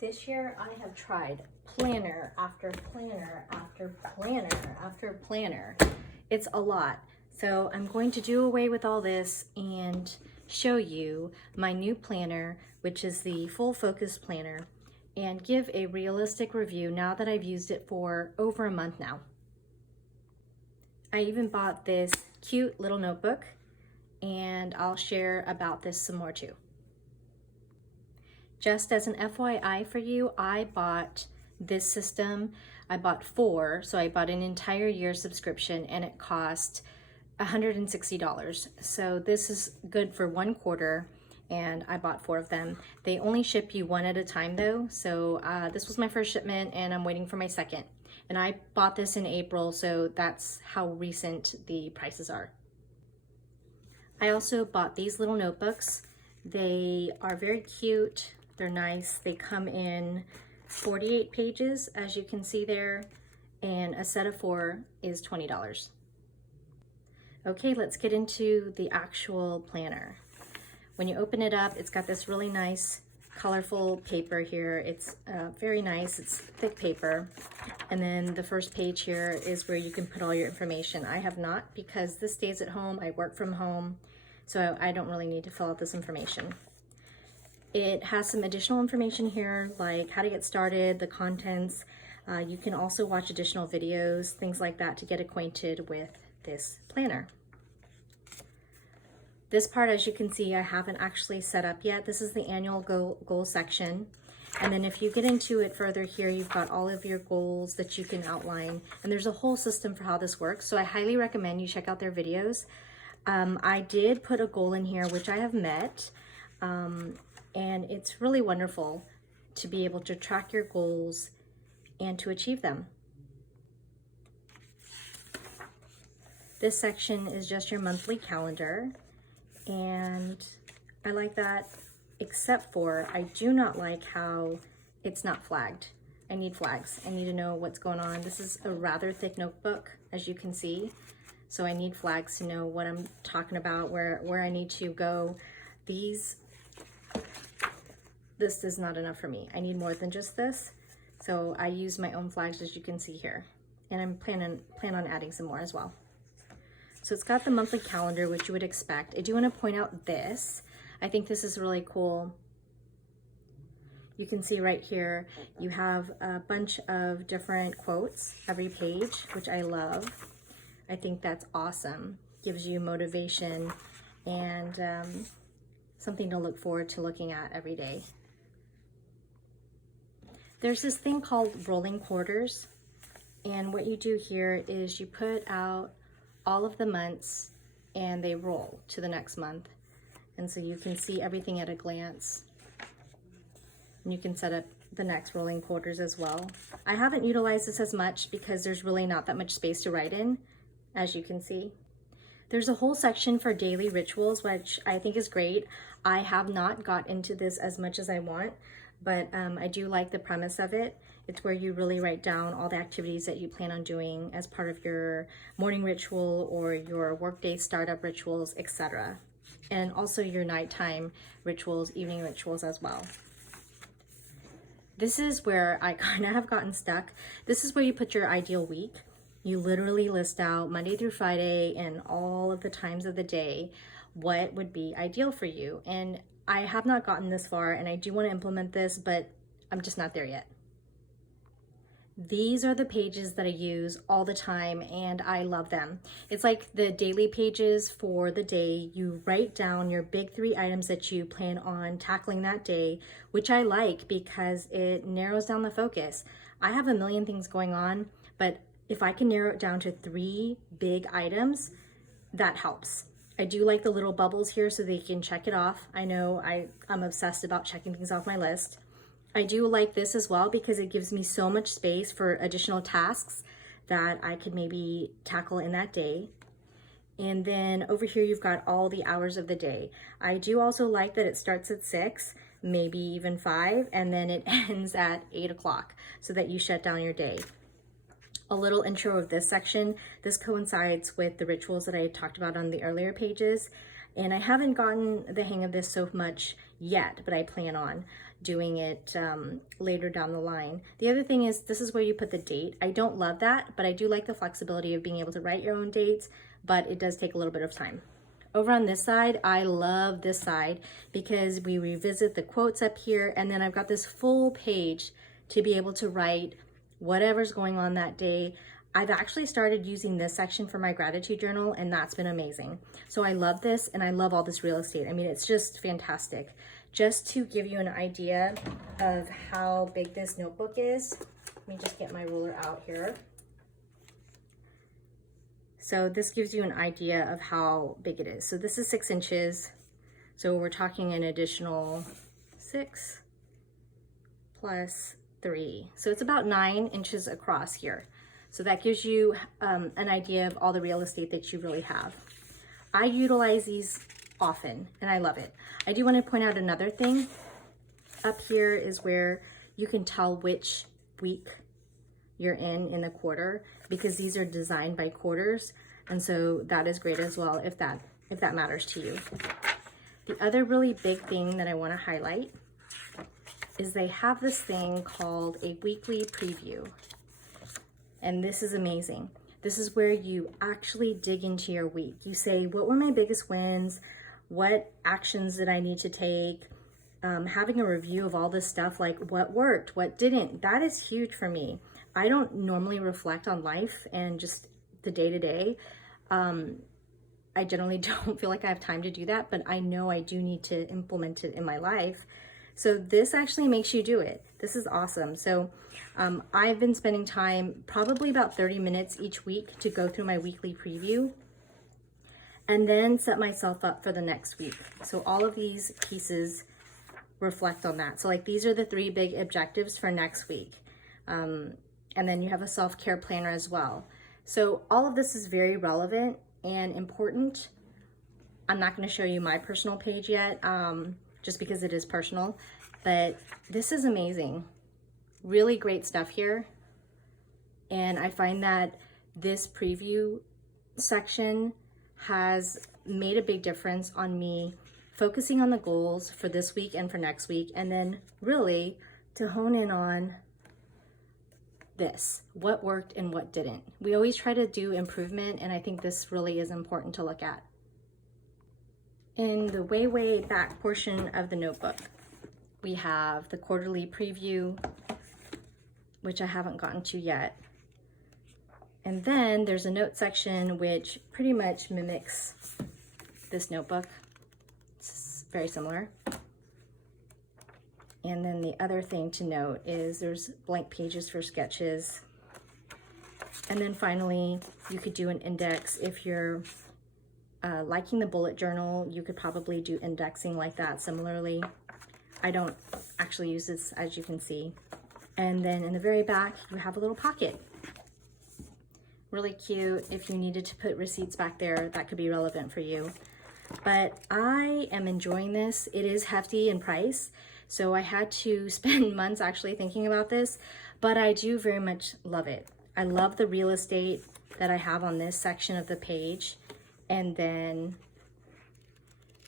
This year I have tried planner after planner after planner after planner. It's a lot. So I'm going to do away with all this and show you my new planner, which is the Full Focus Planner, and give a realistic review now that I've used it for over a month now. I even bought this cute little notebook, and I'll share about this some more too. Just as an FYI for you, I bought this system. I bought 4, so I bought an entire year subscription, and it cost $160. So this is good for 1 quarter, and I bought 4 of them. They only ship you 1 at a time though, so this was my first shipment and I'm waiting for my second. And I bought this in April, so that's how recent the prices are. I also bought these little notebooks. They are very cute. They're nice. They come in 48 pages, as you can see there, and a set of 4 is $20. Okay, let's get into the actual planner. When you open it up, it's got this really nice colorful paper here. It's very nice. It's thick paper. And then the first page here is where you can put all your information. I have not, because this stays at home. I work from home, so I don't really need to fill out this information. It has some additional information here, like how to get started, the contents. You can also watch additional videos, things like that, to get acquainted with this planner. This part, as you can see, I haven't actually set up yet. This is the annual goal section. And then if you get into it further here, you've got all of your goals that you can outline. And there's a whole system for how this works. So I highly recommend you check out their videos. I did put a goal in here, which I have met. And it's really wonderful to be able to track your goals and to achieve them. This section is just your monthly calendar, and I like that, except for I do not like how it's not flagged. I need flags. I need to know what's going on. This is a rather thick notebook, as you can see, so I need flags to know what I'm talking about, where I need to go. This is not enough for me. I need more than just this. So I use my own flags, as you can see here. And I'm plan on adding some more as well. So it's got the monthly calendar, which you would expect. I do want to point out this. I think this is really cool. You can see right here, you have a bunch of different quotes every page, which I love. I think that's awesome. Gives you motivation and something to look forward to looking at every day. There's this thing called rolling quarters, and what you do here is you put out all of the months and they roll to the next month, and so you can see everything at a glance, and you can set up the next rolling quarters as well. I haven't utilized this as much because there's really not that much space to write in, as you can see. There's a whole section for daily rituals, which I think is great. I have not got into this as much as I want, but I do like the premise of it. It's where you really write down all the activities that you plan on doing as part of your morning ritual or your workday startup rituals, etc. And also your nighttime rituals, evening rituals as well. This is where I kind of have gotten stuck. This is where you put your ideal week. You literally list out Monday through Friday and all of the times of the day what would be ideal for you. And I have not gotten this far, and I do want to implement this, but I'm just not there yet. These are the pages that I use all the time, and I love them. It's like the daily pages for the day. You write down your big 3 items that you plan on tackling that day, which I like because it narrows down the focus. I have a million things going on, but if I can narrow it down to 3 big items, that helps. I do like the little bubbles here so they can check it off. I know I'm obsessed about checking things off my list. I do like this as well because it gives me so much space for additional tasks that I could maybe tackle in that day. And then over here, you've got all the hours of the day. I do also like that it starts at 6, maybe even 5, and then it ends at 8 o'clock so that you shut down your day. A little intro of this section. This coincides with the rituals that I talked about on the earlier pages, and I haven't gotten the hang of this so much yet, but I plan on. doing it later down the line. The other thing is, this is where you put the date. I don't love that, but I do like the flexibility of being able to write your own dates, but it does take a little bit of time. Over on this side, I love this side because we revisit the quotes up here, and then I've got this full page to be able to write whatever's going on that day. I've actually started using this section for my gratitude journal, and that's been amazing. So I love this, and I love all this real estate. I mean, it's just fantastic. Just to give you an idea of how big this notebook is, let me just get my ruler out here. So this gives you an idea of how big it is. So this is 6 inches. So we're talking an additional 6 plus 3. So it's about 9 inches across here. So that gives you an idea of all the real estate that you really have. I utilize these often and I love it. I do want to point out another thing. Up here is where you can tell which week you're in the quarter, because these are designed by quarters, and so that is great as well if that matters to you. The other really big thing that I want to highlight is they have this thing called a weekly preview, and this is amazing. This is where you actually dig into your week. You say, what were my biggest wins? What actions did I need to take? Having a review of all this stuff, like what worked, what didn't. That is huge for me. I don't normally reflect on life and just the day-to-day. I generally don't feel like I have time to do that, but I know I do need to implement it in my life. So this actually makes you do it. This is awesome. So I've been spending time, probably about 30 minutes each week, to go through my weekly preview and then set myself up for the next week. So all of these pieces reflect on that. So like these are the 3 big objectives for next week. And then you have a self-care planner as well. So all of this is very relevant and important. I'm not going to show you my personal page yet, just because it is personal, but this is amazing. Really great stuff here. And I find that this preview section has made a big difference on me focusing on the goals for this week and for next week, and then really to hone in on this, what worked and what didn't. We always try to do improvement, and I think this really is important to look at. In the way back portion of the notebook, we have the quarterly preview, which I haven't gotten to yet. And then there's a note section which pretty much mimics this notebook. It's very similar. And then the other thing to note is there's blank pages for sketches. And then finally, you could do an index. If you're liking the bullet journal, you could probably do indexing like that similarly. I don't actually use this, as you can see. And then in the very back, you have a little pocket. Really cute. If you needed to put receipts back there, that could be relevant for you. But I am enjoying this. It is hefty in price, so I had to spend months actually thinking about this, but I do very much love it. I love the real estate that I have on this section of the page, and then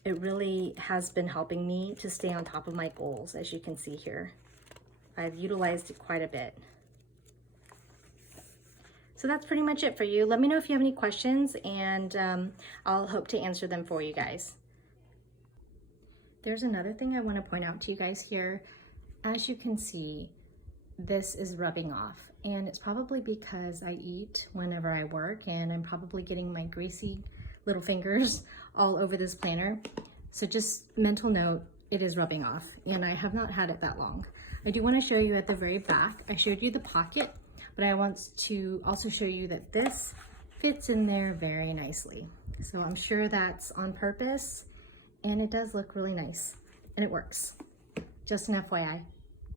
it really has been helping me to stay on top of my goals, as you can see here. I've utilized it quite a bit. So that's pretty much it for you. Let me know if you have any questions, and I'll hope to answer them for you guys. There's another thing I want to point out to you guys here. As you can see, this is rubbing off, and it's probably because I eat whenever I work, and I'm probably getting my greasy little fingers all over this planner. So just mental note, it is rubbing off, and I have not had it that long. I do want to show you at the very back. I showed you the pocket, but I want to also show you that this fits in there very nicely. So I'm sure that's on purpose, and it does look really nice, and it works. Just an FYI.